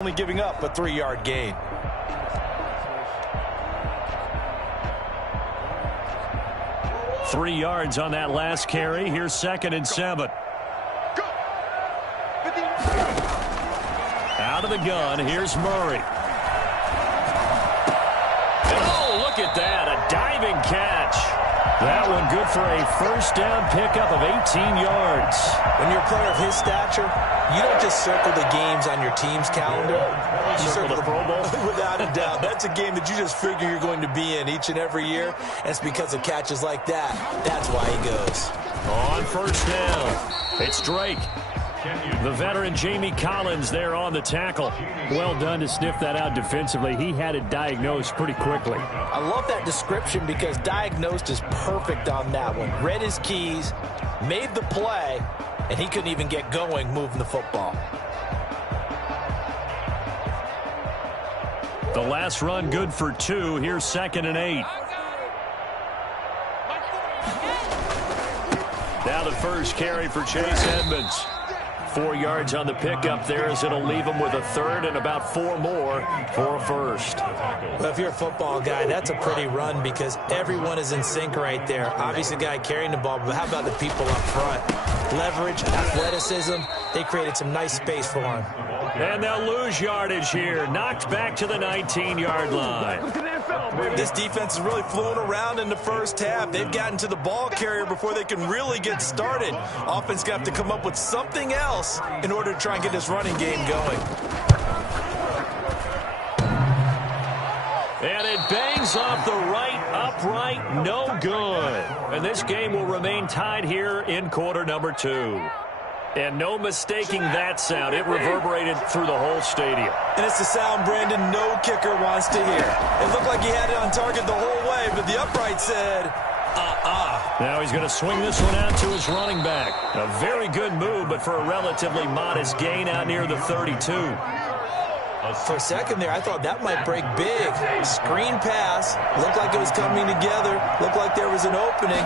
only giving up a 3-yard gain. Three yards on that last carry. Here's 2nd and 7. Out of the gun, here's Murray. Oh, look at that, a diving catch. That one good for a first down pickup of 18 yards. When you're a player of his stature, you don't just circle the games on your team's calendar. You circle the Pro Bowl. Without a doubt. That's a game that you just figure you're going to be in each and every year. And it's because of catches like that. That's why he goes. On first down, it's Drake. The veteran Jamie Collins there on the tackle. Well done to sniff that out defensively. He had it diagnosed pretty quickly. I love that description because diagnosed is perfect on that one. Read his keys, made the play, and he couldn't even get going moving the football. The last run good for 2. Here's 2nd and 8. Now the first carry for Chase Edmonds. 4 yards on the pickup there as it'll leave him with a 3rd and about 4 more for a first. Well, if you're a football guy, that's a pretty run because everyone is in sync right there. Obviously, the guy carrying the ball, but how about the people up front? Leverage, athleticism, they created some nice space for him. And they'll lose yardage here. Knocked back to the 19-yard line. This defense is really flown around in the first half. They've gotten to the ball carrier before they can really get started. Offense going to have to come up with something else in order to try and get this running game going. And it bangs off the right upright, no good. And this game will remain tied here in quarter number 2. And no mistaking that sound. It reverberated through the whole stadium. And it's the sound Brandon no kicker wants to hear. It looked like he had it on target the whole way, but the upright said, Now he's going to swing this one out to his running back. A very good move, but for a relatively modest gain out near the 32. For a second there, I thought that might break big. Screen pass. Looked like it was coming together. Looked like there was an opening.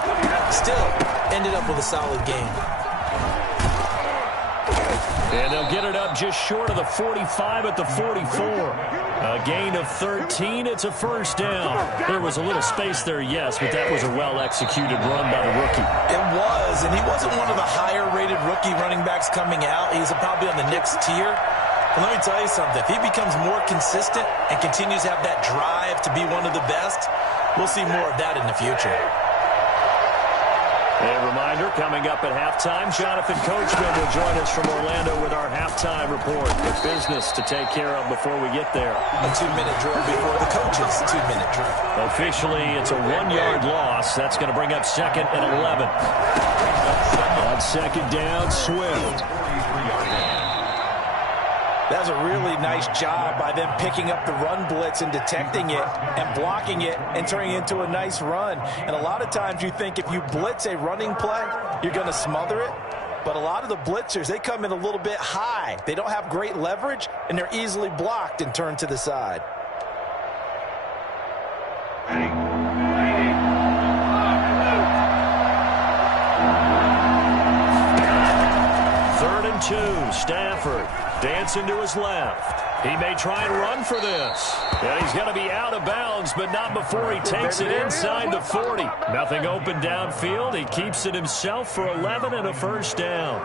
Still, ended up with a solid gain. And they'll get it up just short of the 45 at the 44. A gain of 13. It's a first down. There was a little space there, yes, but that was a well-executed run by the rookie. It was, and he wasn't one of the higher-rated rookie running backs coming out. He's probably on the next tier. But let me tell you something. If he becomes more consistent and continues to have that drive to be one of the best, we'll see more of that in the future. A reminder, coming up at halftime, Jonathan Coachman will join us from Orlando with our halftime report. The business to take care of before we get there. A 2-minute drill before the coaches' 2-minute drill. Officially, it's a 1-yard loss. That's going to bring up 2nd and 11. On 2nd down, Swift. That was a really nice job by them picking up the run blitz and detecting it and blocking it and turning it into a nice run. And a lot of times you think if you blitz a running play, you're going to smother it. But a lot of the blitzers, they come in a little bit high. They don't have great leverage, and they're easily blocked and turned to the side. Third and 2, Stafford. Dancing to his left. He may try and run for this. And he's going to be out of bounds, but not before he takes it inside the 40. Nothing open downfield. He keeps it himself for 11 and a first down.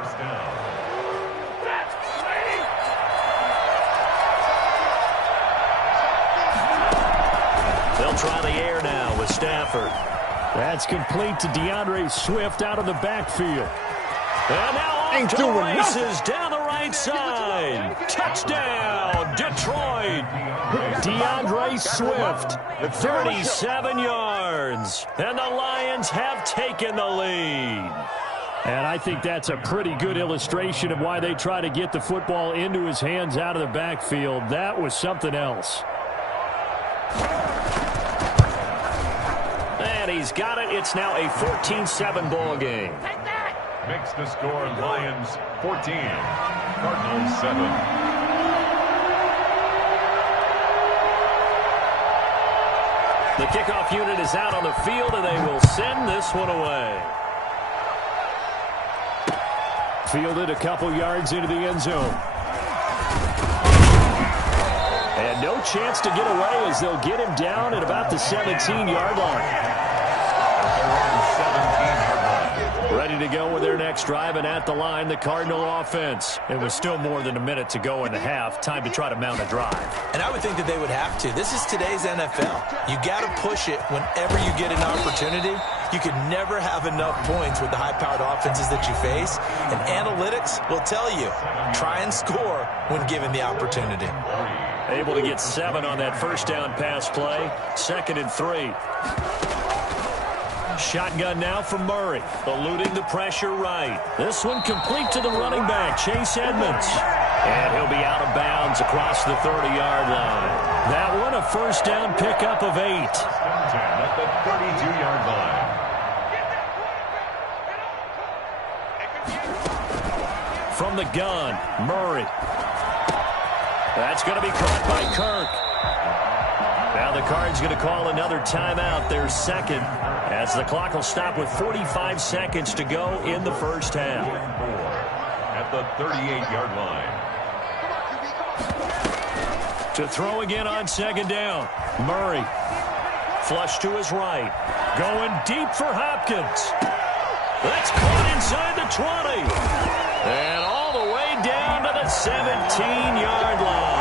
They'll try the air now with Stafford. That's complete to DeAndre Swift out of the backfield. And now off to the races down the right side. Touchdown, Detroit. DeAndre Swift, 37 yards. And the Lions have taken the lead. And I think that's a pretty good illustration of why they try to get the football into his hands out of the backfield. That was something else. And he's got it. It's now a 14-7 ball game. Makes the score Lions 14, Cardinals 7. The kickoff unit is out on the field, and they will send this one away. Fielded a couple yards into the end zone. chance to get away as they'll get him down at about the 17-yard line. Ready to go with their next drive, and at the line, the Cardinal offense. It was still more than a minute to go in the half. Time to try to mount a drive. And I would think that they would have to. This is today's NFL. You got to push it whenever you get an opportunity. You can never have enough points with the high-powered offenses that you face. And analytics will tell you, try and score when given the opportunity. Able to get 7 on that first down pass play. 2nd and 3. Shotgun now for Murray, eluding the pressure right. This one complete to the running back, Chase Edmonds. And he'll be out of bounds across the 30-yard line. That one a first down pickup of 8. At the 32-yard line. From the gun, Murray. That's going to be caught by Kirk. Now the Cards going to call another timeout, their second, as the clock will stop with 45 seconds to go in the first half. At the 38-yard line. To throw again on 2nd down, Murray. Flush to his right. Going deep for Hopkins. That's caught inside the 20. And all the way down to the 17-yard line.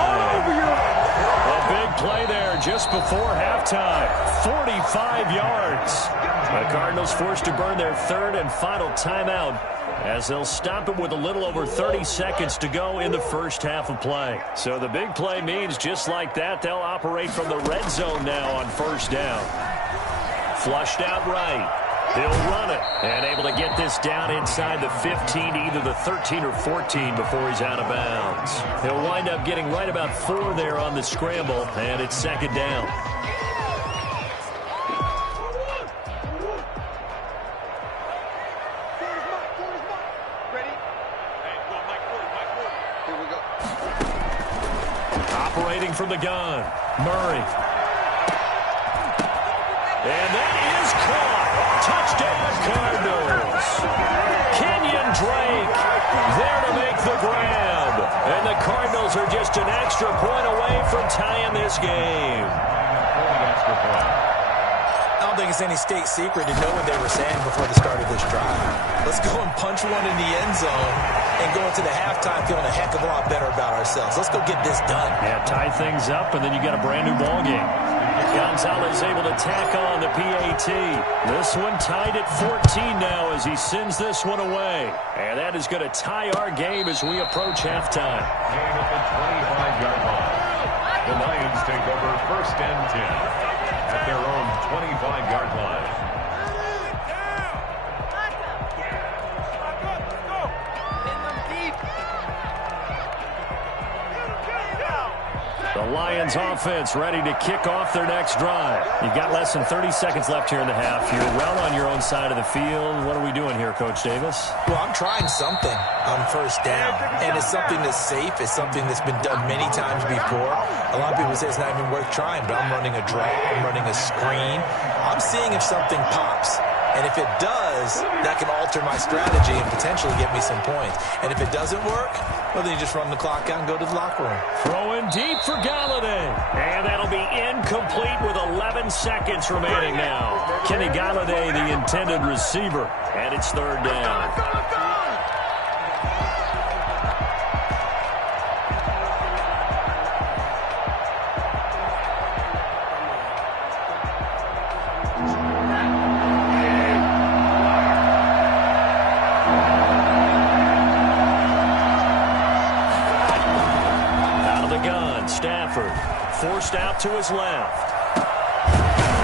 A big play there just before halftime. 45 yards. The Cardinals forced to burn their 3rd and final timeout as they'll stop it with a little over 30 seconds to go in the first half of play. So the big play means just like that, they'll operate from the red zone now on first down. Flushed out right. He'll run it and able to get this down inside the 15 to either the 13 or 14 before he's out of bounds. He'll wind up getting right about 4 there on the scramble, and it's 2nd down. Operating from the gun, Murray. And that is caught. Touchdown, Cardinals. Kenyon Drake there to make the grab. And the Cardinals are just an extra point away from tying this game. I don't think it's any state secret to know what they were saying before the start of this drive. Let's go and punch one in the end zone and go into the halftime feeling a heck of a lot better about ourselves. Let's go get this done. Yeah, tie things up, and then you got a brand new ball game. Gonzalez able to tack on the PAT. This one tied at 14 now as he sends this one away. And that is going to tie our game as we approach halftime. Game at the 25-yard line. The Lions take over 1st and 10 at their own 25-yard line. The Lions offense ready to kick off their next drive. You've got less than 30 seconds left here in the half. You're well on your own side of the field. What are we doing here, Coach Davis? Well, I'm trying something on first down, and it's something that's safe. It's something that's been done many times before. A lot of people say it's not even worth trying, but I'm running a draw. I'm running a screen. I'm seeing if something pops. And if it does, that can alter my strategy and potentially get me some points. And if it doesn't work, well, then you just run the clock out and go to the locker room. Throwing deep for Galladay. And that'll be incomplete with 11 seconds remaining now. Kenny Galladay, the intended receiver. And it's 3rd down. Forced out to his left.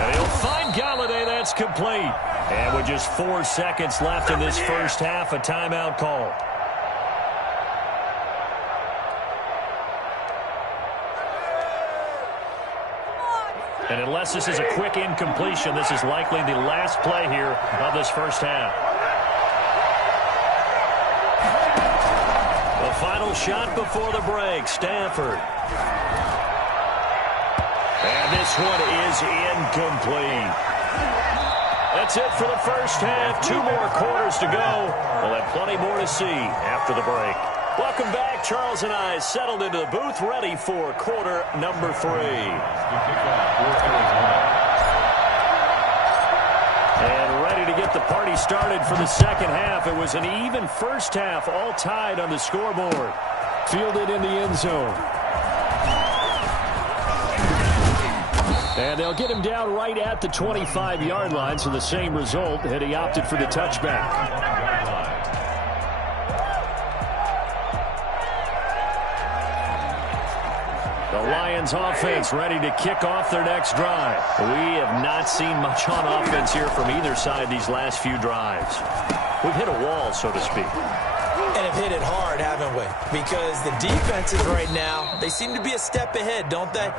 And he'll find Galladay. That's complete. And with just 4 seconds left in this first half, a timeout call. And unless this is a quick incompletion, this is likely the last play here of this first half. The final shot before the break, Stafford. And this one is incomplete. That's it for the first half. 2 more quarters to go. We'll have plenty more to see after the break. Welcome back. Charles and I settled into the booth, ready for quarter number 3. And ready to get the party started for the second half. It was an even first half, all tied on the scoreboard. Fielded in the end zone. And they'll get him down right at the 25-yard line, so the same result had he opted for the touchback. The Lions offense ready to kick off their next drive. We have not seen much on offense here from either side these last few drives. We've hit a wall, so to speak. And have hit it hard, haven't we? Because the defenses right now, they seem to be a step ahead, don't they?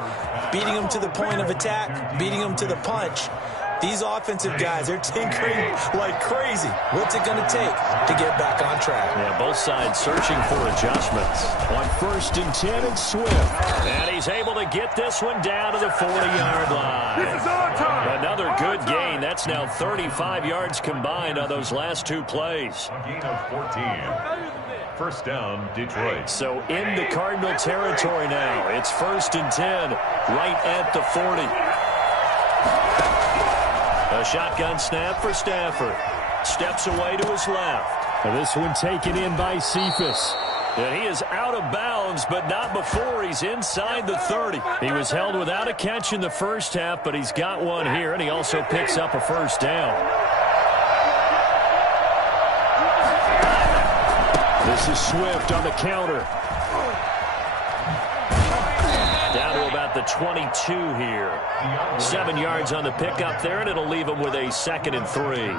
Beating them to the point of attack, beating them to the punch. These offensive guys, they're tinkering like crazy. What's it going to take to get back on track? Yeah, both sides searching for adjustments. On 1st and 10, it's Swift. And he's able to get this one down to the 40-yard line. This is our time. Another good gain. That's now 35 yards combined on those last 2 plays. A gain of 14. First down, Detroit. So in the Cardinal territory now. It's 1st and 10, right at the 40. A shotgun snap for Stafford. Steps away to his left. And this one taken in by Cephas. And he is out of bounds, but not before he's inside the 30. He was held without a catch in the first half, but he's got one here, and he also picks up a first down. This is Swift on the counter. Down to about the 22 here. 7 yards on the pickup there, and it'll leave him with a 2nd and 3.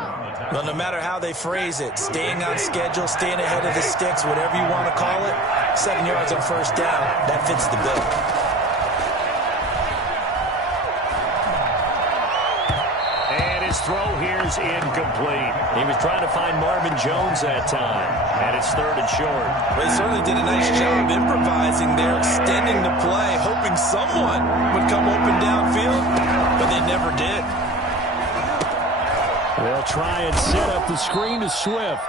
Well, no matter how they phrase it, staying on schedule, staying ahead of the sticks, whatever you want to call it, 7 yards on first down, that fits the bill. And his throw here's incomplete. He was trying to find Marvin Jones that time, and it's 3rd and short. They certainly did a nice job improvising there, extending the play, hoping someone would come open downfield, but they never did. They'll try and set up the screen to Swift.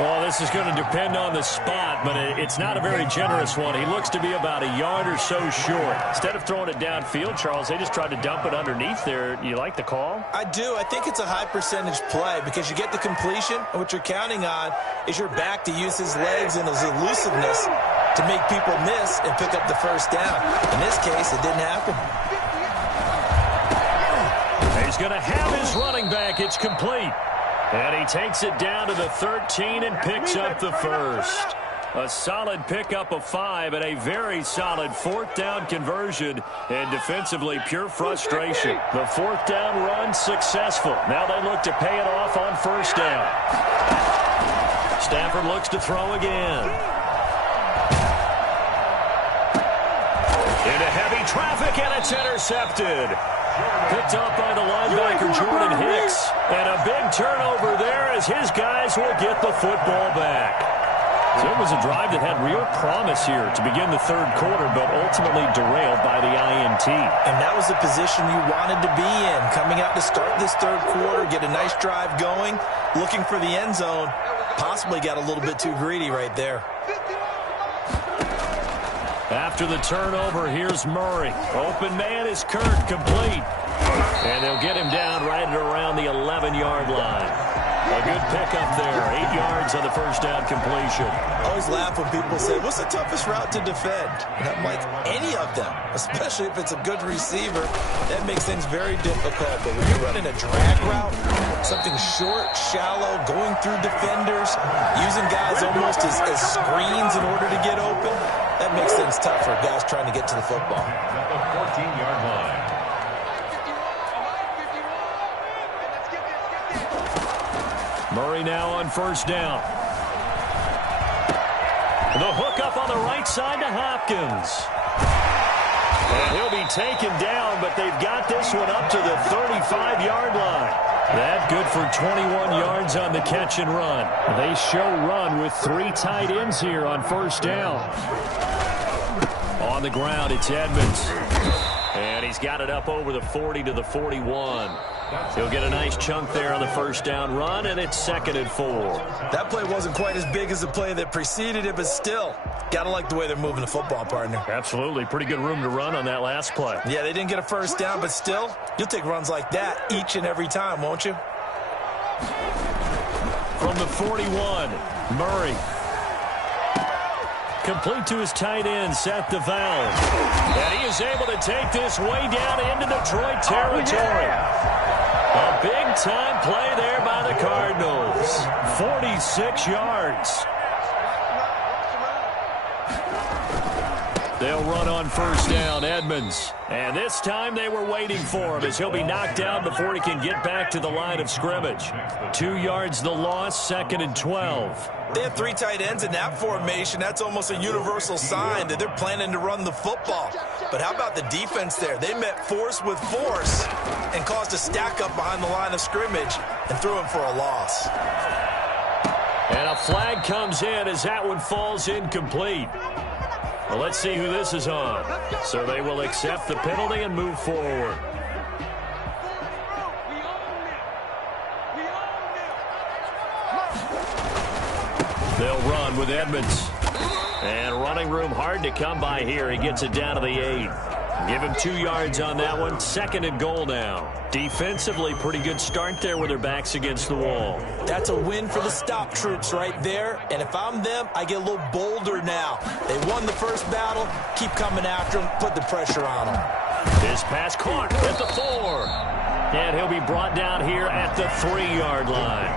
Well, this is going to depend on the spot, but it's not a very generous one. He looks to be about a yard or so short. Instead of throwing it downfield, Charles, they just tried to dump it underneath there. You like the call? I do. I think it's a high percentage play because you get the completion, and what you're counting on is your back to use his legs and his elusiveness to make people miss and pick up the first down. In this case, it didn't happen. He's going to have his running back. It's complete. And he takes it down to the 13 and picks up the first. A solid pickup of 5 and a very solid 4th down conversion. And defensively, pure frustration. The 4th down run successful. Now they look to pay it off on first down. Stafford looks to throw again. Into heavy traffic, and it's intercepted. Picked up by the linebacker, Jordan Hicks. And a big turnover there as his guys will get the football back. So it was a drive that had real promise here to begin the 3rd quarter, but ultimately derailed by the INT. And that was the position you wanted to be in. Coming out to start this 3rd quarter, get a nice drive going, looking for the end zone. Possibly got a little bit too greedy right there. After the turnover, here's Murray. Open man is Kirk, complete. And they'll get him down right at around the 11-yard line. A good pickup there. 8 yards on the first down completion. I always laugh when people say, what's the toughest route to defend? And I'm like, any of them, especially if it's a good receiver. That makes things very difficult. But when you're running a drag route, something short, shallow, going through defenders, using guys almost as screens in order to get open, that makes things tough for guys trying to get to the football. At the 14-yard line. Murray now on first down. The hook up on the right side to Hopkins. And he'll be taken down, but they've got this one up to the 35-yard line. That good for 21 yards on the catch and run. They show run with 3 tight ends here on first down. On the ground, it's Edmonds. And he's got it up over the 40 to the 41. He'll get a nice chunk there on the first down run, and it's 2nd and 4. That play wasn't quite as big as the play that preceded it, but still, got to like the way they're moving the football, partner. Absolutely. Pretty good room to run on that last play. Yeah, they didn't get a first down, but still, you'll take runs like that each and every time, won't you? From the 41, Murray. Complete to his tight end, Seth DeVal. And he is able to take this way down into Detroit territory. A big-time play there by the Cardinals. 46 yards. They'll run on first down, Edmonds. And this time they were waiting for him as he'll be knocked down before he can get back to the line of scrimmage. 2 yards the loss, 2nd and 12. They have 3 tight ends in that formation. That's almost a universal sign that they're planning to run the football. But how about the defense there? They met force with force and caused a stack up behind the line of scrimmage and threw him for a loss. And a flag comes in as that one falls incomplete. Well, let's see who this is on. So they will accept the penalty and move forward. They'll run with Edmonds. And running room hard to come by here. He gets it down to the 8. Give him 2 yards on that one. 2nd and goal now. Defensively, pretty good start there with their backs against the wall. That's a win for the stop troops right there. And if I'm them, I get a little bolder now. They won the first battle. Keep coming after them. Put the pressure on them. This pass caught at the 4. And he'll be brought down here at the 3-yard line.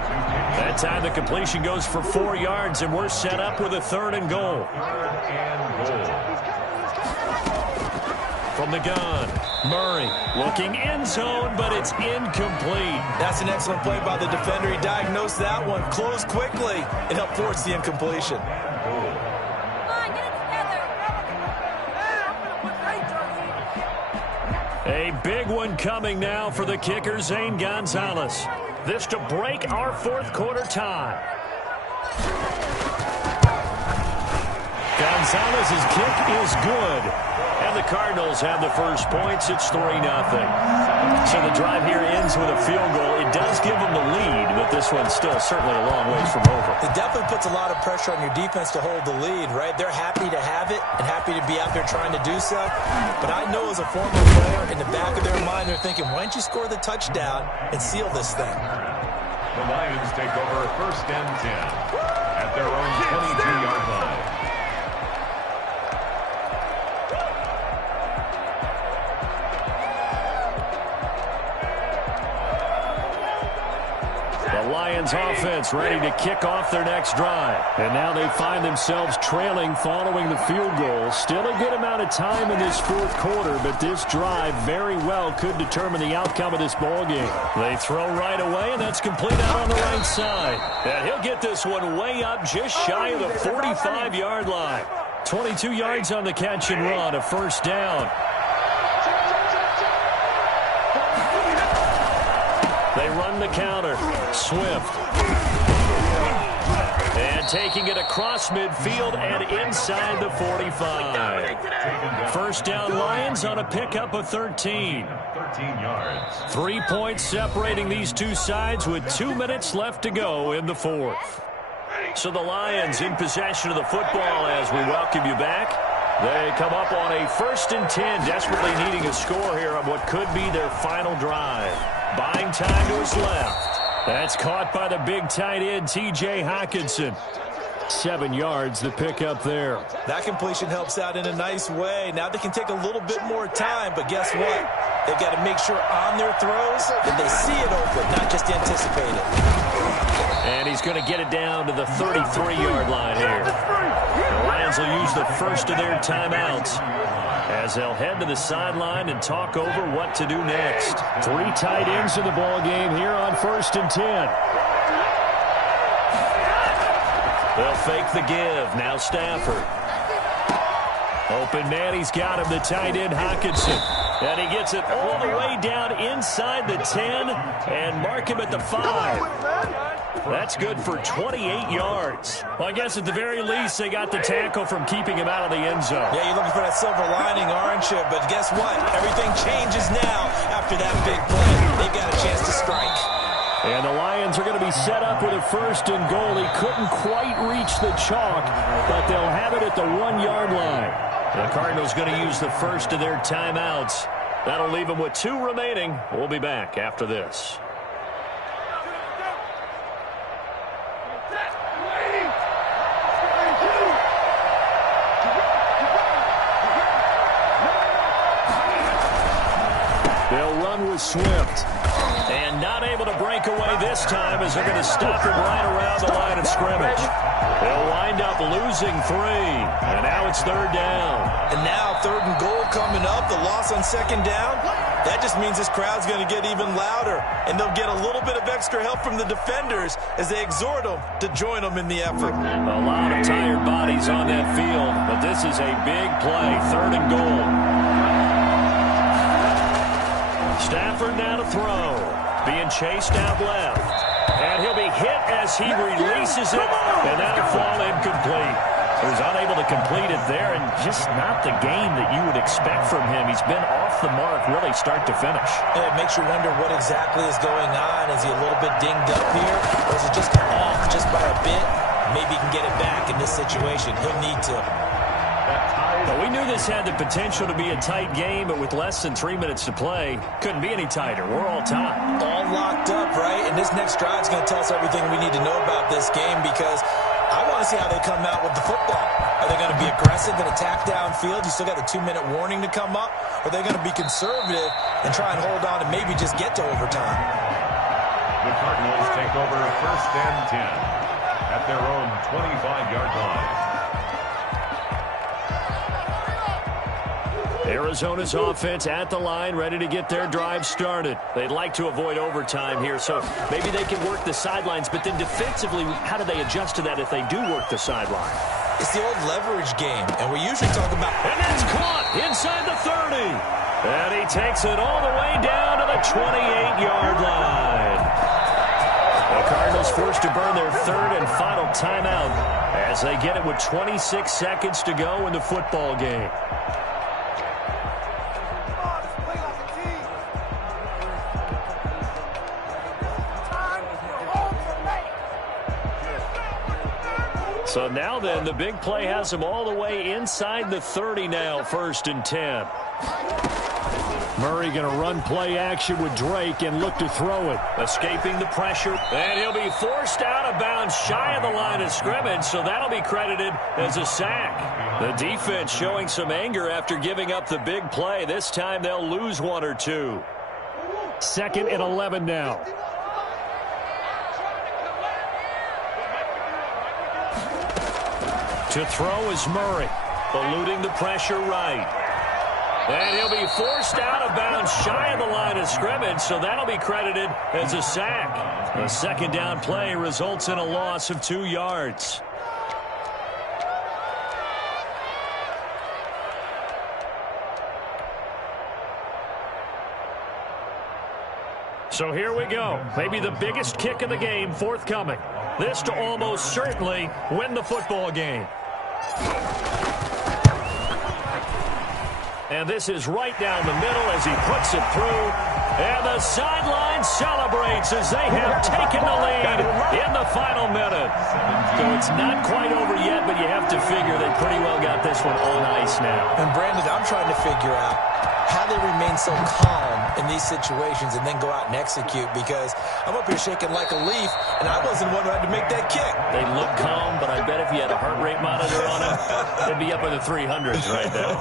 That time the completion goes for 4 yards, and we're set up with a 3rd and goal. From the gun, Murray looking end zone, but it's incomplete. That's an excellent play by the defender. He diagnosed that one, closed quickly, and helped force the incompletion. A big one coming now for the kicker, Zane Gonzalez. This to break our 4th quarter tie. Gonzalez's kick is good. And the Cardinals have the first points. It's 3-0. So the drive here ends with a field goal. It does give them the lead, but this one's still certainly a long ways from over. It definitely puts a lot of pressure on your defense to hold the lead, right? They're happy to have it and happy to be out there trying to do so. But I know as a former player, in the back of their mind, they're thinking, why don't you score the touchdown and seal this thing? The Lions take over 1st and 10 at their own 22-yard line. The Lions offense ready to kick off their next drive. And now they find themselves trailing following the field goal. Still a good amount of time in this 4th quarter, but this drive very well could determine the outcome of this ball game. They throw right away, and that's complete out on the right side. And he'll get this one way up just shy of the 45-yard line. 22 yards on the catch and run, a 1st down. They run the counter. Swift. And taking it across midfield and inside the 45. 1st down Lions on a pickup of 13. 13 yards. 3 points separating these two sides with 2 minutes left to go in the 4th. So the Lions in possession of the football as we welcome you back. They come up on a 1st and 10, desperately needing a score here on what could be their final drive. Buying time to his left. That's caught by the big tight end, T.J. Hockenson. 7 yards, the pickup there. That completion helps out in a nice way. Now they can take a little bit more time, but guess what? They've got to make sure on their throws that they see it open, not just anticipate it. And he's going to get it down to the 33-yard line here. The Lions will use the first of their timeouts as they'll head to the sideline and talk over what to do next. 3 tight ends in the ball game here on 1st and 10. They'll fake the give. Now Stafford. Open man, he's got him, the tight end Hockenson. And he gets it all the way down inside the 10 and mark him at the 5. That's good for 28 yards. Well, I guess at the very least, they got the tackle from keeping him out of the end zone. Yeah, you're looking for that silver lining, aren't you? But guess what? Everything changes now after that big play. They got a chance to strike. And the Lions are going to be set up with a 1st and goal. He couldn't quite reach the chalk, but they'll have it at the 1-yard line. The Cardinals going to use the first of their timeouts. That'll leave them with 2 remaining. We'll be back after this. They'll run with Swift. And not able to break away this time as they're going to stop him right around the line of scrimmage. They'll wind up losing 3. And now it's 3rd down. And now 3rd and goal coming up. The loss on 2nd down. That just means this crowd's going to get even louder. And they'll get a little bit of extra help from the defenders as they exhort them to join them in the effort. A lot of tired bodies on that field. But this is a big play. 3rd and goal. Stafford now to throw. Being chased out left. And he'll be hit as he releases it. And that'll fall incomplete. He was unable to complete it there, and just not the game that you would expect from him. He's been off the mark really start to finish. Yeah, it makes you wonder what exactly is going on. Is he a little bit dinged up here? Or is it just off just by a bit? Maybe he can get it back in this situation. He'll need to. Well, we knew this had the potential to be a tight game, but with less than 3 minutes to play, couldn't be any tighter. We're all tied. All locked up, right? And this next drive is going to tell us everything we need to know about this game because I want to see how they come out with the football. Are they going to be aggressive and attack downfield? You still got the 2-minute warning to come up? Or are they going to be conservative and try and hold on and maybe just get to overtime? The Cardinals take over 1st and 10 at their own 25-yard line. Arizona's offense at the line, ready to get their drive started. They'd like to avoid overtime here, so maybe they can work the sidelines, but then defensively, how do they adjust to that if they do work the sideline? It's the old leverage game, and we usually talk about... And that's caught inside the 30. And he takes it all the way down to the 28-yard line. The Cardinals forced to burn their 3rd and final timeout as they get it with 26 seconds to go in the football game. So now then, the big play has him all the way inside the 30 now, 1st and 10. Murray going to run play action with Drake and look to throw it. Escaping the pressure, and he'll be forced out of bounds shy of the line of scrimmage, so that'll be credited as a sack. The defense showing some anger after giving up the big play. This time they'll lose 1 or 2. 2nd and 11 now. To throw is Murray, eluding the pressure right. And he'll be forced out of bounds shy of the line of scrimmage, so that'll be credited as a sack. A 2nd down play results in a loss of 2 yards. So here we go. Maybe the biggest kick of the game forthcoming. This to almost certainly win the football game. And this is right down the middle as he puts it through. And the sideline celebrates as they have taken the lead in the final minute. So it's not quite over yet, but you have to figure they pretty well got this one on ice now. And Brandon, I'm trying to figure out how they remain so calm in these situations and then go out and execute, because I'm up here shaking like a leaf, and I wasn't the one who had to make that kick. They look calm, but I bet if you had a heart rate monitor on them, they'd be up in the 300s right now.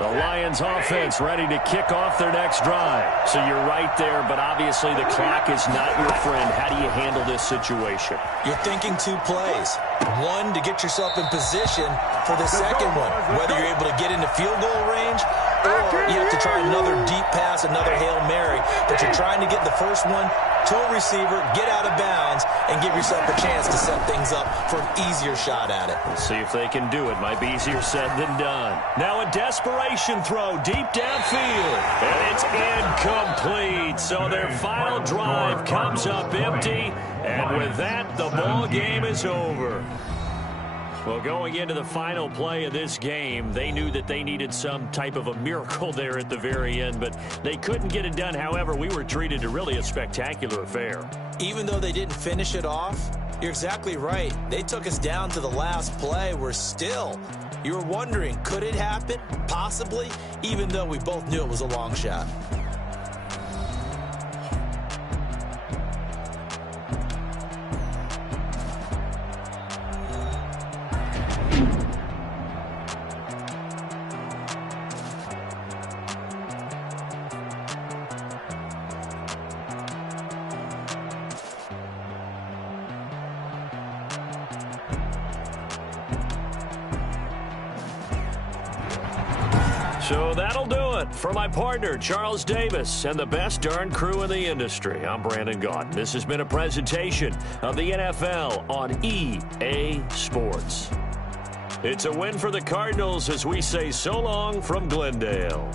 The Lions offense ready to kick off their next drive. So you're right there, but obviously the clock is not your friend. How do you handle this situation? You're thinking 2 plays. 1 to get yourself in position for the second one, whether you're able to get into field goal range or you have to try another deep pass, another Hail Mary. But you're trying to get the first one to a receiver, get out of bounds, and give yourself a chance to set things up for an easier shot at it. Let's see if they can do it. Might be easier said than done. Now a desperation throw deep downfield. And it's incomplete. So their final drive comes up empty. And with that, the ball game is over. Well, going into the final play of this game, they knew that they needed some type of a miracle there at the very end, but they couldn't get it done. However, we were treated to really a spectacular affair. Even though they didn't finish it off, you're exactly right. They took us down to the last play. We're still, you were wondering, could it happen? Possibly, even though we both knew it was a long shot. So that'll do it for my partner, Charles Davis, and the best darn crew in the industry. I'm Brandon Gaudin. This has been a presentation of the NFL on EA Sports. It's a win for the Cardinals as we say so long from Glendale.